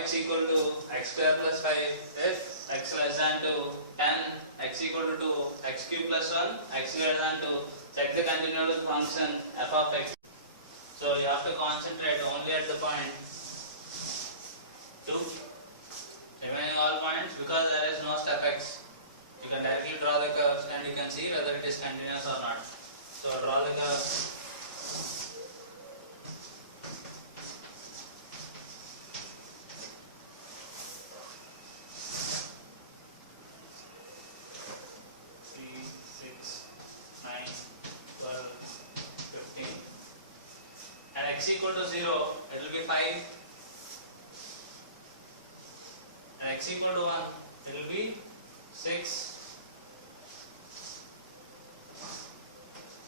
x equal to x square plus 5, if x less than 2, 10, x equal to 2, x cube plus 1, x greater than 2, check the continuity of the function f of x. So you have to concentrate only at the point 2, remaining all points, because there is no step x. You can directly draw the curves and you can see whether it is continuous or not. So draw the curve. X equal to 0, it will be 5, and x equal to 1, it will be 6,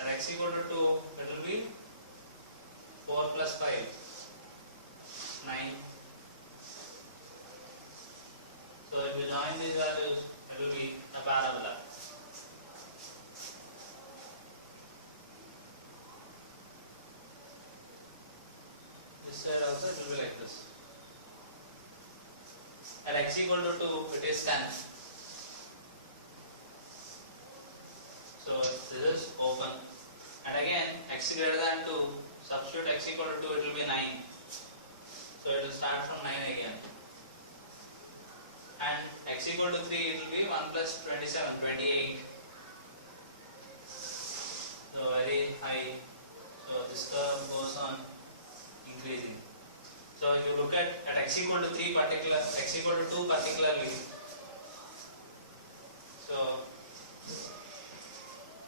and x equal to 2, it will be 4 plus 5, 9. So if we join these values, it will be a parabola. Side also it will be like this. At x equal to 2, it is 10. So this is open. And again, x greater than 2, substitute x equal to 2, it will be 9. So it will start from 9 again. And x equal to 3, it will be 1 plus 27, 28. So very high. So this curve goes on increasing. So if you look at x equal to 3 particular, x equal to 2 particularly, so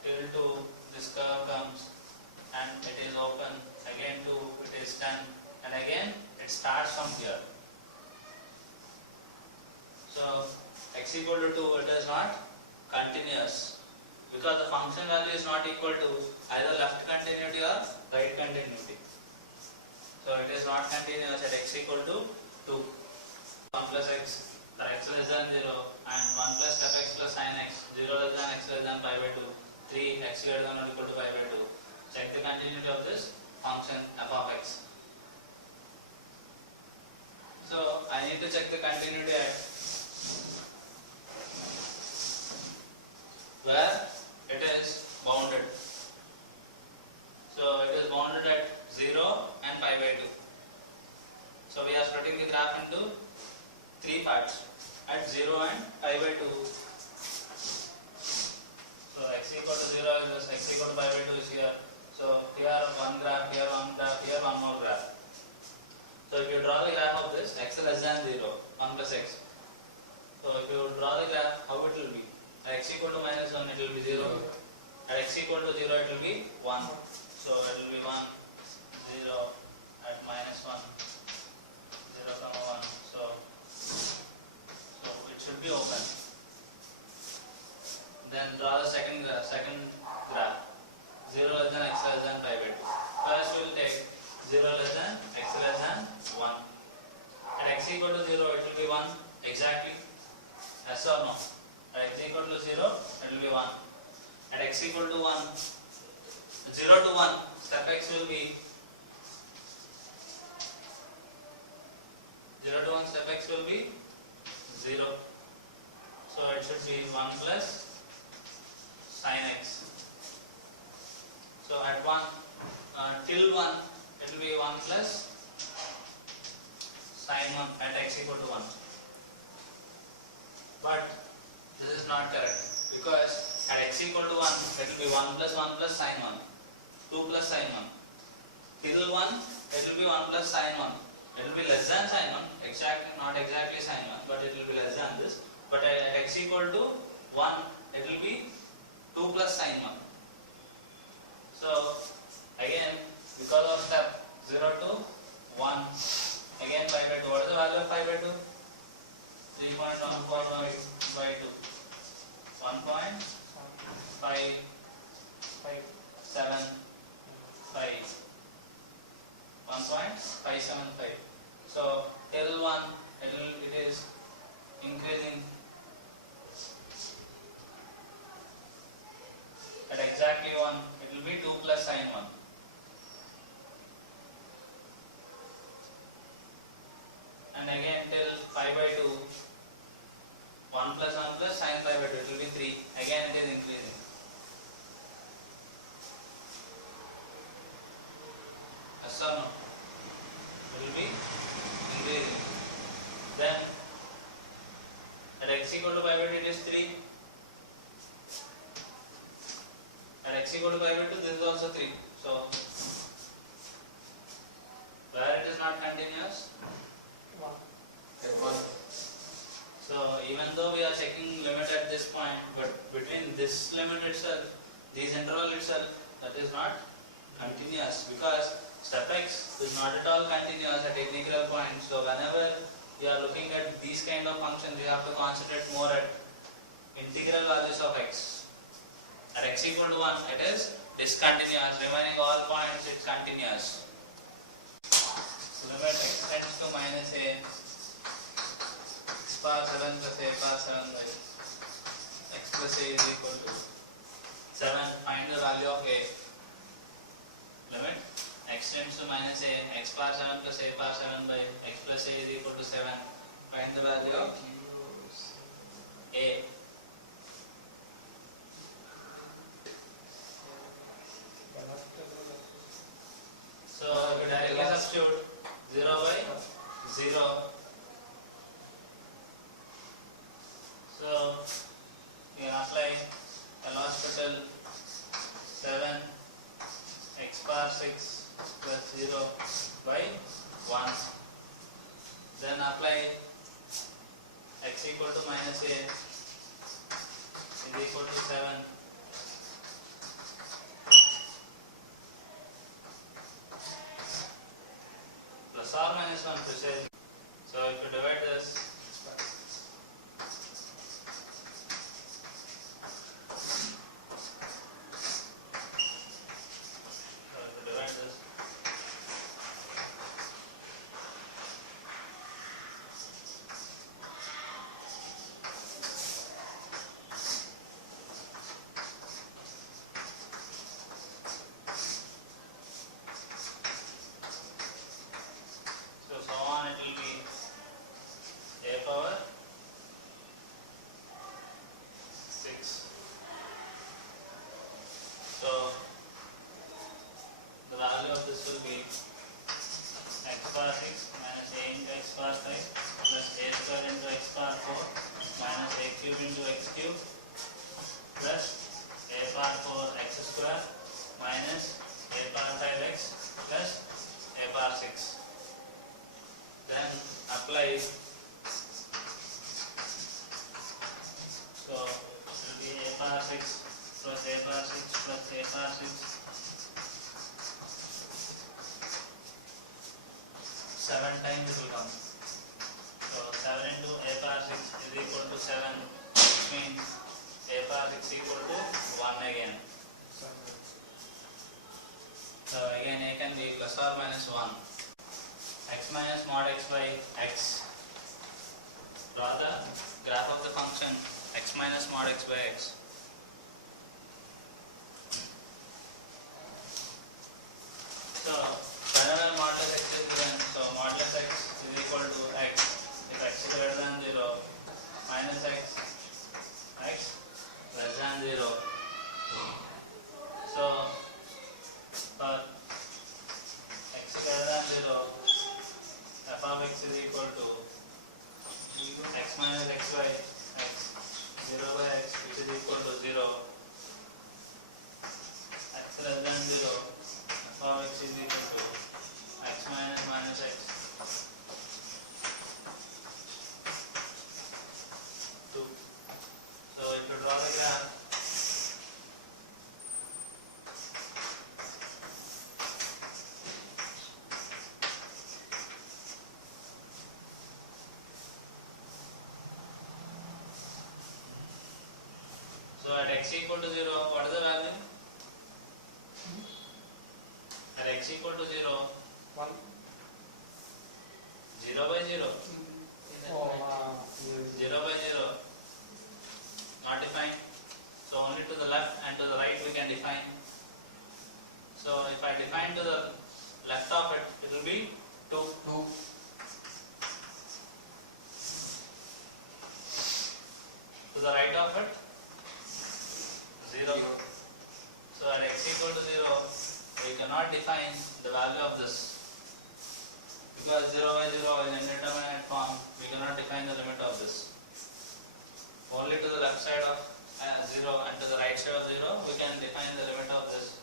till 2 this curve comes and it is open, again 2 it is 10, and again it starts from here. So x equal to 2, it is not continuous because the function value is not equal to either left continuity or right continuity. So it is not continuous at x equal to 2. 1 plus x for x less than 0 and 1 plus step x plus sin x, 0 less than x less than pi by 2, 3 x greater than or equal to pi by 2. Check the continuity of this function f of x. So I need to check the continuity at where it is bounded. So it is bounded at 0 and pi by 2. So we are splitting the graph into 3 parts at 0 and pi by 2. So x equal to 0 is this, x equal to pi by 2 is here. So here one graph, here one graph, here one more graph. So if you draw the graph of this, x less than 0, 1 plus x. So if you draw the graph, how it will be? At x equal to minus 1, it will be 0. At x equal to 0, it will be 1. So it will be 1, 0, at minus 1, 0, comma 1. So it should be open. Then draw the second graph, 0 less than x less than pi by 2. First we will take 0 less than x less than 1. At x equal to 0, it will be 1 exactly. Yes or no? At x equal to 0, it will be 1. At x equal to 1, 0 to 1, step x will be 0 to 1, step x will be 0. So it should be 1 plus sin x. So at 1, till 1, it will be 1 plus sin 1 at x equal to 1. But this is not correct because at x equal to 1, it will be 1 plus sin 1, 2 plus sin 1. Till 1, it will be 1 plus sin 1. It will be less than sin 1, not exactly sin 1, but it will be less than this. But at x equal to 1, it will be 2 plus sin 1. So again, because of step 0 to 1, again pi by 2. What is the value of pi by 2? 3.141 by 2. 1.575. So till 1, it is increasing at exactly 1. It will be 2 plus sin 1. And and again till pi by 2, 1 plus 1 plus sin pi by 2, it will be 3. Again it is increasing. Yes or no? It will be increasing. Then at x equal to pi by 2 it is 3. At x equal to pi by 2 this is also 3. So where it is not continuous? 1. So even though we are checking limit at this point, but between this limit itself, this interval itself, that is not continuous, because step x is not at all continuous at integral point. So whenever you are looking at these kind of functions, you have to concentrate more at integral values of x. At x equal to 1, it is discontinuous. Remaining all points, it is continuous. Limit x tends to minus a x power 7 plus a power 7 by x plus a is equal to 7. Find the value of a. Limit x tends to minus a x power 7 plus a power 7 by x plus a is equal to 7. Find the value of a. So if you directly substitute 0 by 0. So you can apply L'Hospital 7 x power 6 plus 0 by 1. Then apply x equal to minus a is equal to 7. Plus or minus 1 precisely. So if you divide this, x equal to 0, what is the value? At x equal to 0, 1. 0 by 0. 0 by 0. Not defined. So only to the left and to the right we can define. So if I define to the left of it, it will be 2. 2. the right of it? 0. So at x equal to 0, we cannot define the value of this. Because 0 by 0 is indeterminate form, we cannot define the limit of this. Only to the left side of 0 and to the right side of 0, we can define the limit of this.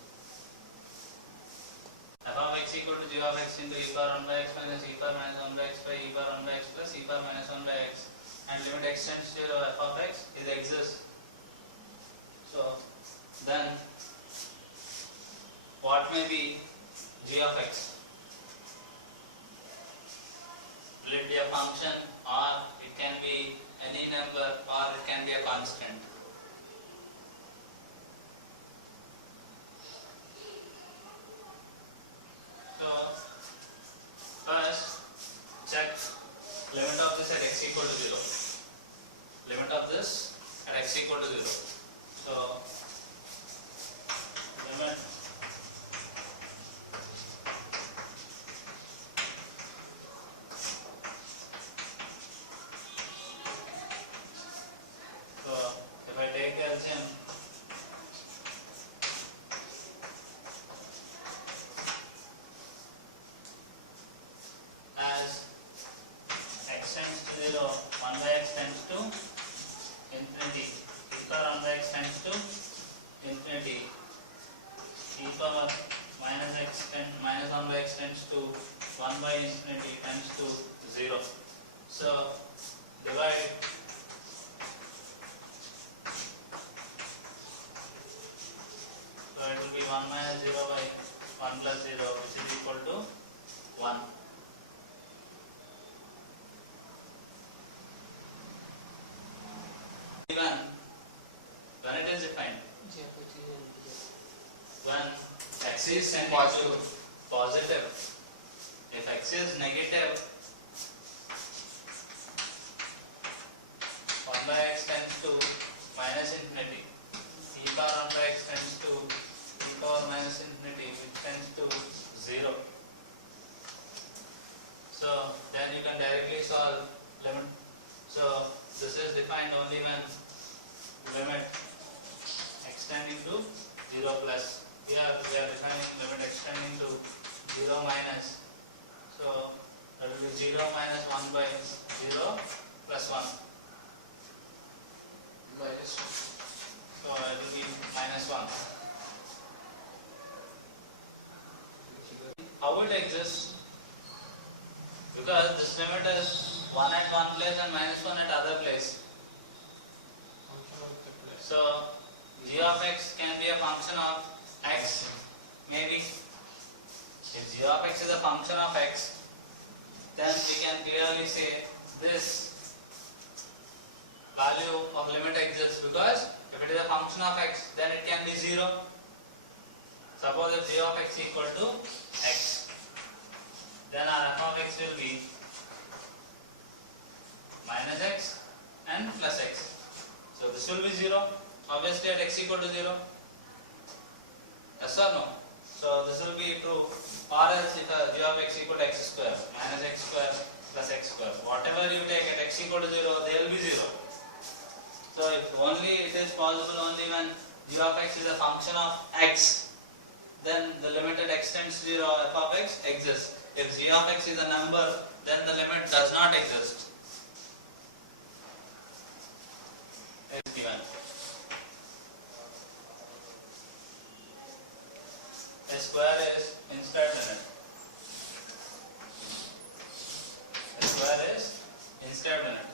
F of x equal to g of x into e power 1 by x minus e power minus 1 by x by e power 1 by x plus e power minus 1 by x, and limit x tends to 0 f of x is exists. So then what may be g of x? Will it be a function, or it can be any number, or it can be a constant? So first check limit of this at x equal to 0. Limit of this at x equal to 0. So limit if I take LCM, as x tends to 0, 1 by x tends to infinity, e power 1 by x tends to infinity, e power minus x minus 1 by x tends to 1 by infinity tends to 0. So divide it will be 1 minus 0 by 1 plus 0, which is equal to 1. Even when it is defined, when x is positive, if x is negative, 1 by x tends to minus infinity, e power 1 by x tends to e power minus infinity, which tends to 0. So then you can directly solve limit. So this is defined only when limit extending to 0 plus. Here we are defining limit extending to 0 minus. So that will be 0 minus 1 by 0 plus 1. Minus 1. So it will be minus 1. How it exists? Because this limit is 1 at one place and minus 1 at other place. So g of x can be a function of x, maybe. If g of x is a function of x, then we can clearly say this value of limit exists, because if it is a function of x, then it can be 0. Suppose if g of x equal to x, then our f of x will be minus x and plus x. So this will be 0, obviously at x equal to 0. Yes or no? So this will be true. Or else if g of x equal to x square, minus x square plus x square, whatever you take at x equal to 0, they will be 0. So if only it is possible only when g of x is a function of x, then the limit at x tends to 0 f of x exists. If g of x is a number, then the limit does not exist. Is given. A square is inscribed in it. A square is inscribed in it.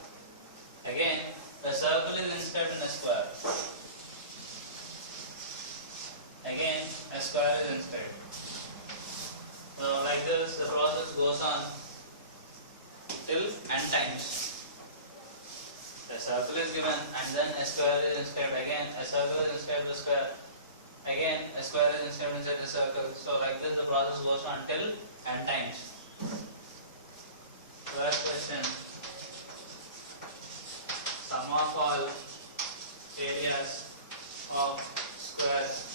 Again, a circle is inscribed in a square. Again, a square is inscribed. So like this, the process goes on till n times. A circle is given and then a square is inscribed. Again, a circle is inscribed in a square. Again, a square is inscribed inside a circle. So like this, the process goes on till n times. First question. Sum of all areas of squares.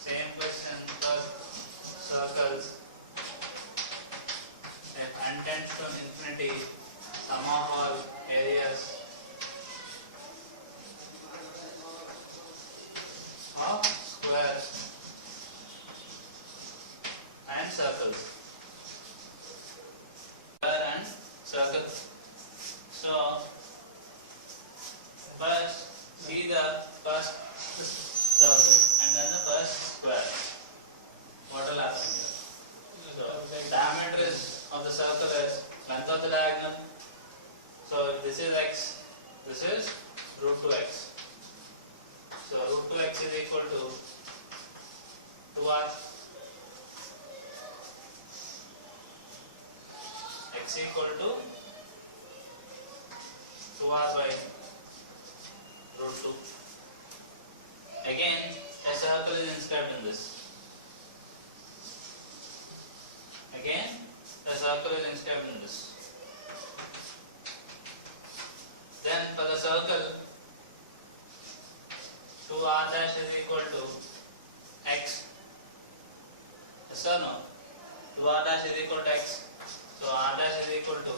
Same question for circles. If n tends to infinity, circles. Square and circle. So first see the first circle and then the first square. What will happen here? So diameter is of the circle is length of the diagonal. So if this is x, this is root 2x. So root 2x is equal to 2r. X equal to 2r by root 2. Again, a circle is inscribed in this. Again, the circle is inscribed in this. Then for the circle, 2r dash is equal to x. Yes or no? 2r dash is equal to x. So r dash is equal to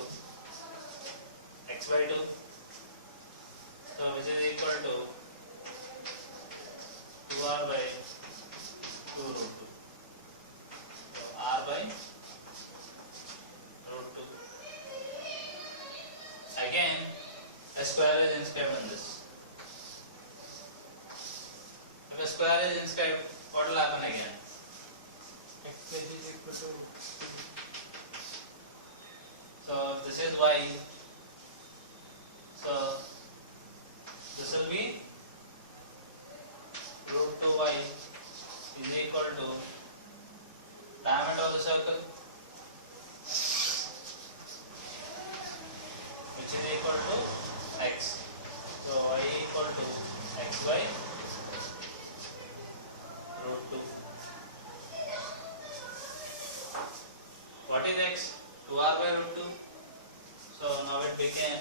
x by 2. So which is equal to 2r by 2 root 2. So r by root 2. Again, a square is inscribed in this. If a square is inscribed, what will happen again? X is equal to. So this is y. So this will be root 2y is equal to diameter of the circle, which is equal to x. So y equal to x by root 2. What is x? 2r by root 2. So now it became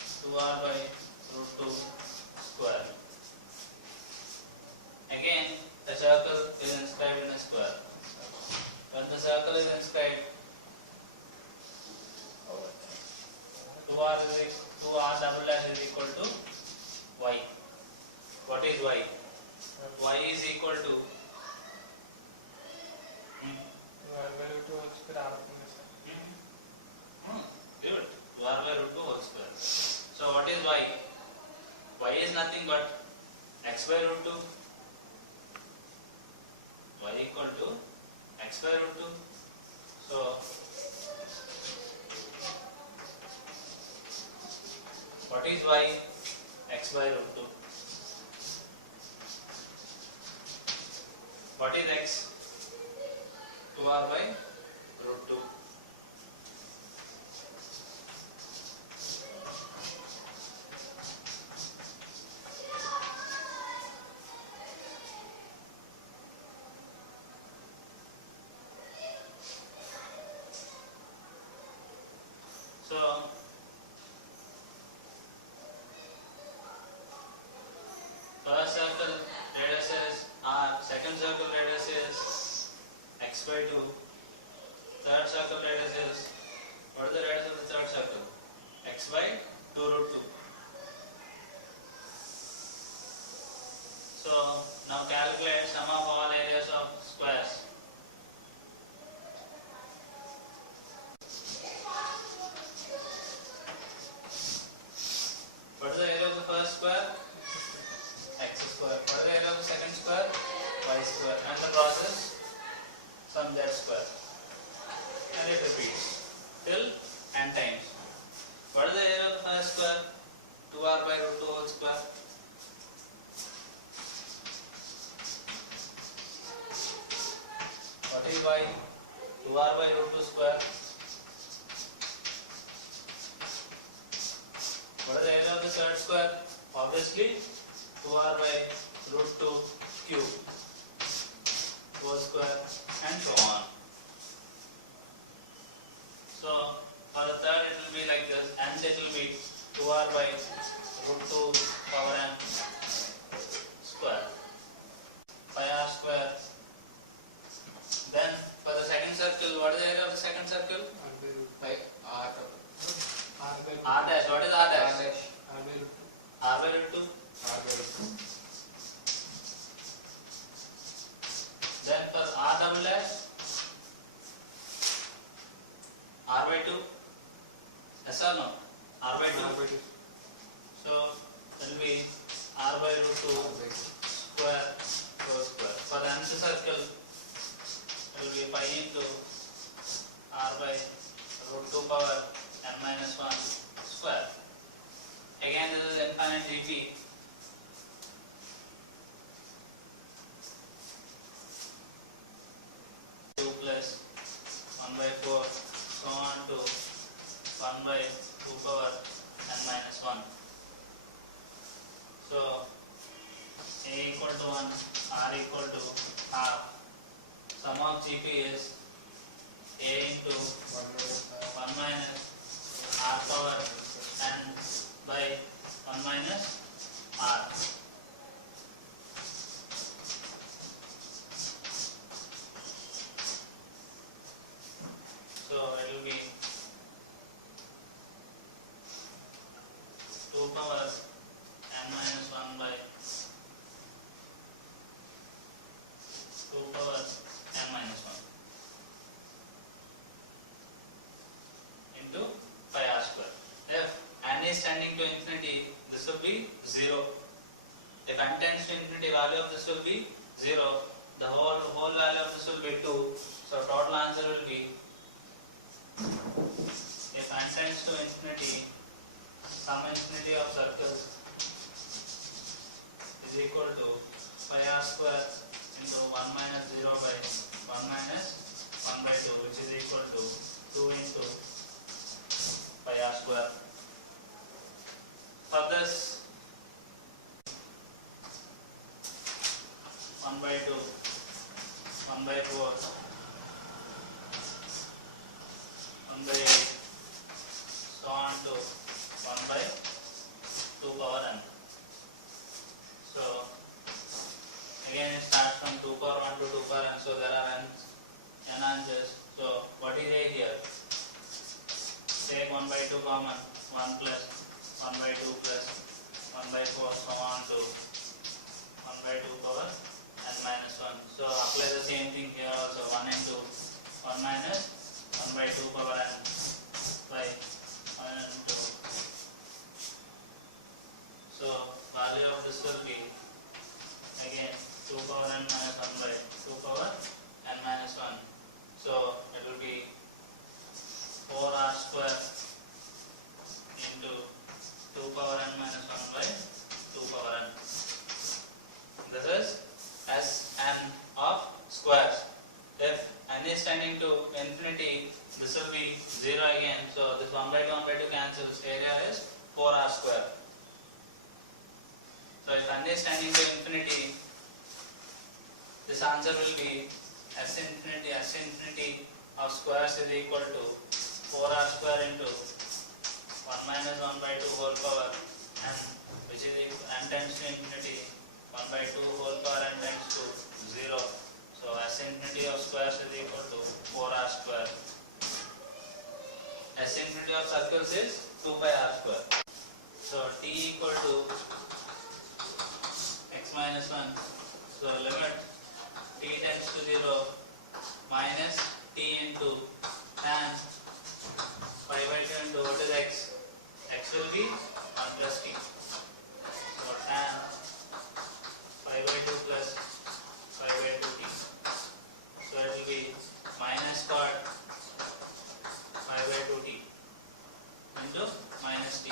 2r by root 2 square. Again, the circle is inscribed in a square. When the circle is inscribed, 2r double dash is equal to y. What is y? Y is equal to good. 2r by root 2 whole square. So what is y? Y is nothing but x by root 2. Y equal to x by root 2. So what is y? X by root 2. What is x? 2r by root 2. So first circle radius is r, second circle radius is x by 2, third circle radius is, what is the radius of the third circle? X by 2 root 2. So now calculate sum of all areas of squares. What is the area of the first square? X square. What is the area of the second square? Y square. And the process? Sum z square. And it repeats till n times. What is the area of the first square? 2r by root 2 whole square. What is y? 2r by root 2 square. What is the area of the third square? Obviously 2r by root 2 cube whole square and so on. So for the third it will be like this, and it will be 2r by root 2 power n square pi r square. Then for the second circle, what is the area of the second circle? By r. R dash. What is R dash? R by root 2. R by root 2. R by root 2. Then for R double dash, pi into r by root 2 power n minus 1 square. Again this is infinite GP. Two plus 1 by 4 so on to 1 by 2 power n minus 1. So a equal to 1, r equal to half. Sum of GP is a into 1 minus r power n by 1 minus r. So it will be 2 power n minus 1 by 2 power n minus 1 into pi r square. If n is tending to infinity, this will be 0. If n tends to infinity, value of this will be 0. The whole value of this will be 2. So total answer will be, if n tends to infinity, sum infinity of circles is equal to pi r square into 1 minus 0 by 1 minus 1 by 2, which is equal to 2 into pi r square. For this, 1 by 2, 1 by 4, 1 by 8, so on to 1 by 2 power n. So again it starts from 2 power 1 to 2 power n, so there are n answers. So what is a here? Take 1 by 2 common, 1 plus 1 by 2 plus 1 by 4 so on to 1 by 2 power n minus 1. So apply the same thing here also, 1 into 1 minus 1 by 2 power n by 1 into. So value of this will be again 2 power n minus 1 by 2 power n minus 1. So it will be 4r square into 2 power n minus 1 by 2 power n. This is Sn of squares. If n is tending to infinity, this will be 0 again. So this 1 by 2 cancels. Area is 4r square. So if n is tending to infinity, this answer will be S infinity of squares is equal to 4r square into 1 minus 1 by 2 whole power n, which is n tends to infinity, 1 by 2 whole power n tends to 0. So S infinity of squares is equal to 4r square. S infinity of circles is 2 pi r square. So t equal to x minus 1. So limit t tends to 0 minus t into tan pi by 2 into what is x? X will be 1 plus t. So tan pi by 2 plus pi by 2t. So it will be minus cot pi by 2t into minus t.